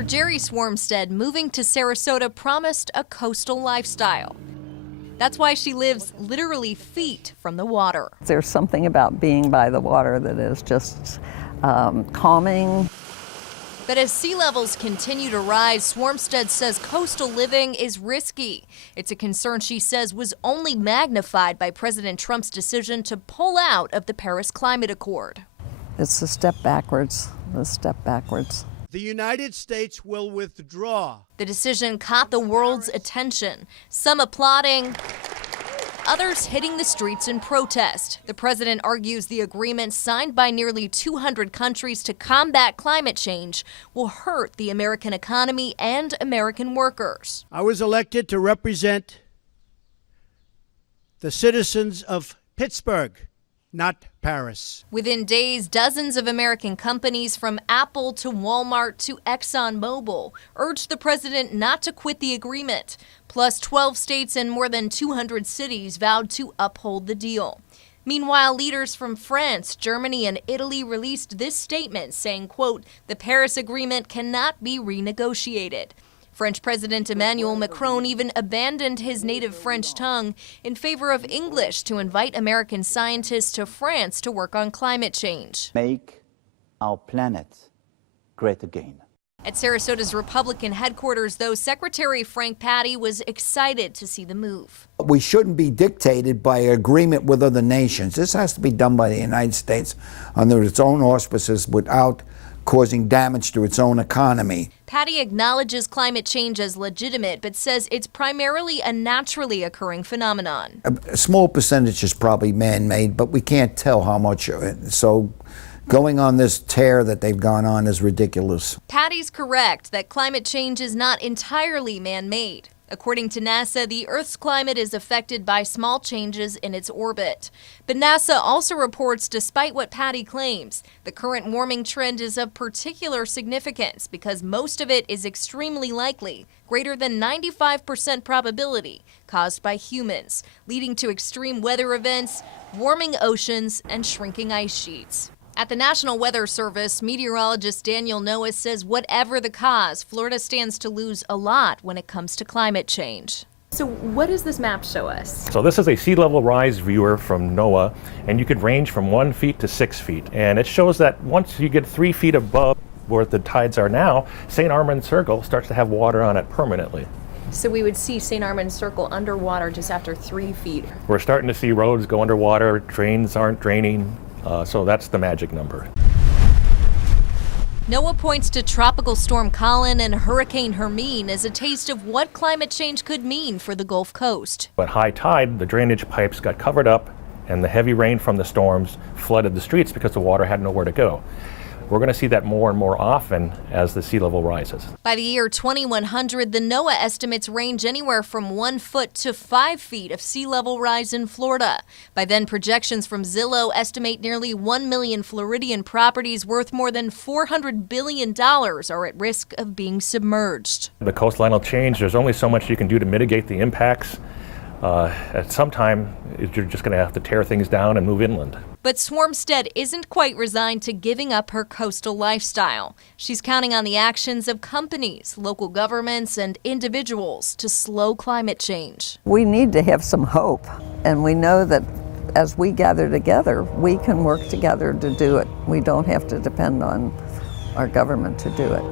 For Jerry Swarmstead, moving to Sarasota promised a coastal lifestyle. That's why she lives literally feet from the water. There's something about being by the water that is just calming. But as sea levels continue to rise, Swarmstead says coastal living is risky. It's a concern she says was only magnified by President Trump's decision to pull out of the Paris Climate Accord. It's a step backwards, The United States will withdraw. The decision caught the world's attention, some applauding, others hitting the streets in protest. The president argues the agreement signed by nearly 200 countries to combat climate change will hurt the American economy and American workers. I was elected to represent the citizens of Pittsburgh, not Paris. Within days, dozens of American companies from Apple to Walmart to ExxonMobil urged the president not to quit the agreement. Plus, 12 states and more than 200 cities vowed to uphold the deal. Meanwhile, leaders from France, Germany, and Italy released this statement saying, quote, "The Paris Agreement cannot be renegotiated." French President Emmanuel Macron even abandoned his native French tongue in favor of English to invite American scientists to France to work on climate change. Make our planet great again. At Sarasota's Republican headquarters, though, Secretary Frank Patti was excited to see the move. We shouldn't be dictated by agreement with other nations. This has to be done by the United States under its own auspices without causing damage to its own economy. Patti acknowledges climate change as legitimate, but says it's primarily a naturally occurring phenomenon. A small percentage is probably man-made, but we can't tell how much of it. So going on this tear that they've gone on is ridiculous. Patti's correct that climate change is not entirely man-made. According to NASA, the Earth's climate is affected by small changes in its orbit. But NASA also reports, despite what Patti claims, the current warming trend is of particular significance because most of it is extremely likely, greater than 95% probability, caused by humans, leading to extreme weather events, warming oceans, and shrinking ice sheets. At the National Weather Service, meteorologist Daniel Noah says whatever the cause, Florida stands to lose a lot when it comes to climate change. So what does this map show us? So this is a sea level rise viewer from NOAA, and you could range from 1 feet to 6 feet. And it shows that once you get 3 feet above where the tides are now, St. Armand Circle starts to have water on it permanently. So we would see St. Armand Circle underwater just after 3 feet. We're starting to see roads go underwater, drains aren't draining. So that's the magic number. NOAA points to Tropical Storm Colin and Hurricane Hermine as a taste of what climate change could mean for the Gulf Coast. At high tide, the drainage pipes got covered up and the heavy rain from the storms flooded the streets because the water had nowhere to go. We're going to see that more and more often as the sea level rises. By the year 2100, the NOAA estimates range anywhere from 1 foot to 5 feet of sea level rise in Florida. By then, projections from Zillow estimate nearly 1 million Floridian properties worth more than $400 billion are at risk of being submerged. The coastline will change. There's only so much you can do to mitigate the impacts. At some time, you're just going to have to tear things down and move inland. But Swarmstead isn't quite resigned to giving up her coastal lifestyle. She's counting on the actions of companies, local governments, and individuals to slow climate change. We need to have some hope, and we know that as we gather together, we can work together to do it. We don't have to depend on our government to do it.